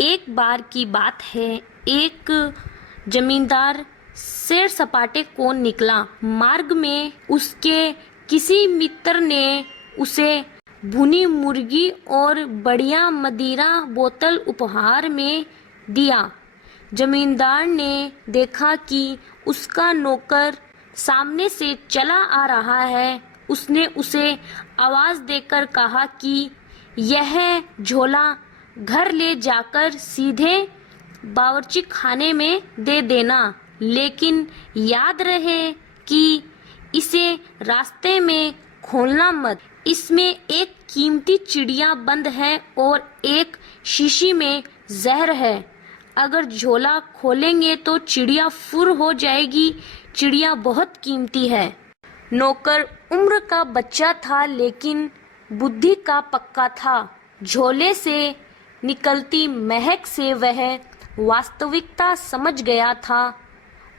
एक बार की बात है, एक जमींदार सैर सपाटे को निकला। मार्ग में उसके किसी मित्र ने उसे भुनी मुर्गी और बढ़िया मदिरा बोतल उपहार में दिया। जमींदार ने देखा कि उसका नौकर सामने से चला आ रहा है। उसने उसे आवाज़ देकर कहा कि यह झोला घर ले जाकर सीधे बावर्ची खाने में दे देना, लेकिन याद रहे कि इसे रास्ते में खोलना मत। इसमें एक कीमती चिड़िया बंद है और एक शीशी में जहर है। अगर झोला खोलेंगे तो चिड़िया फुर हो जाएगी। चिड़िया बहुत कीमती है। नौकर उम्र का बच्चा था, लेकिन बुद्धि का पक्का था। झोले से निकलती महक से वह वास्तविकता समझ गया था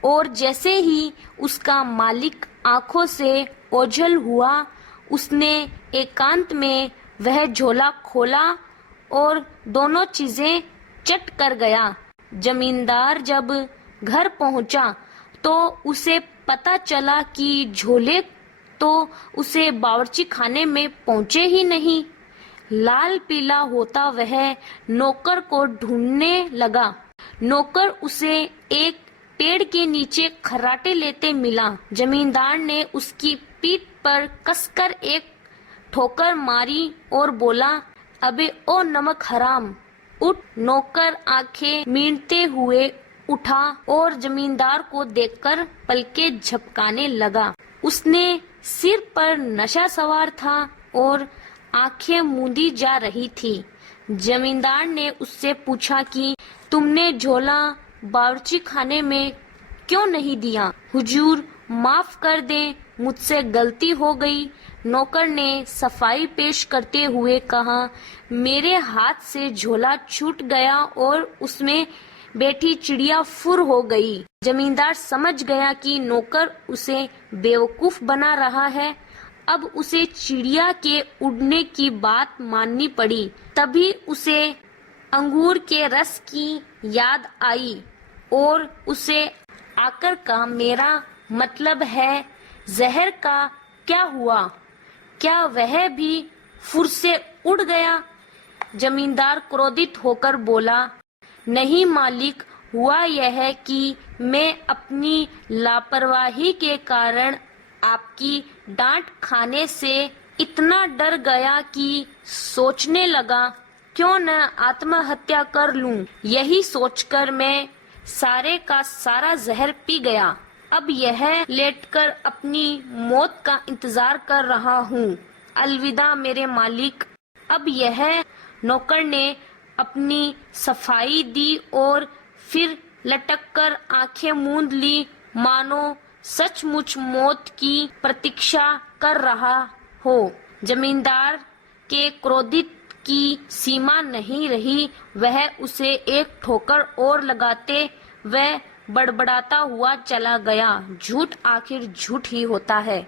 और जैसे ही उसका मालिक आंखों से ओझल हुआ, उसने एकांत में वह झोला खोला और दोनों चीजें चट कर गया। जमींदार जब घर पहुंचा तो उसे पता चला कि झोले तो उसे बावर्ची खाने में पहुंचे ही नहीं। लाल पीला होता वह नौकर को ढूंढने लगा। नौकर उसे एक पेड़ के नीचे खर्राटे लेते मिला। जमींदार ने उसकी पीठ पर कसकर एक ठोकर मारी और बोला, अबे ओ नमक हराम, उठ। नौकर आंखें मींचते हुए उठा और जमींदार को देखकर पलकें झपकाने लगा। उसने सिर पर नशा सवार था और आंखें मूंदी जा रही थी। जमींदार ने उससे पूछा कि तुमने झोला बावर्ची खाने में क्यों नहीं दिया? हुजूर माफ कर दें, मुझसे गलती हो गई। नौकर ने सफाई पेश करते हुए कहा, मेरे हाथ से झोला छूट गया और उसमें बैठी चिड़िया फुर हो गई। जमींदार समझ गया कि नौकर उसे बेवकूफ बना रहा है। अब उसे चिड़िया के उड़ने की बात माननी पड़ी। तभी उसे अंगूर के रस की याद आई और उसे आकर कहा, मेरा मतलब है जहर का क्या हुआ? क्या वह भी फुर से उड़ गया? जमींदार क्रोधित होकर बोला, नहीं मालिक, हुआ यह कि मैं अपनी लापरवाही के कारण आपकी डांट खाने से इतना डर गया कि सोचने लगा क्यों न आत्महत्या कर लूं। यही सोचकर मैं सारे का सारा जहर पी गया। अब यह लेटकर अपनी मौत का इंतजार कर रहा हूँ। अलविदा मेरे मालिक। अब यह नौकर ने अपनी सफाई दी और फिर लटककर आंखें मूंद ली, मानो सचमुच मौत की प्रतीक्षा कर रहा हो। जमींदार के क्रोधित की सीमा नहीं रही। वह उसे एक ठोकर और लगाते वह बड़बड़ाता हुआ चला गया। झूठ आखिर झूठ ही होता है।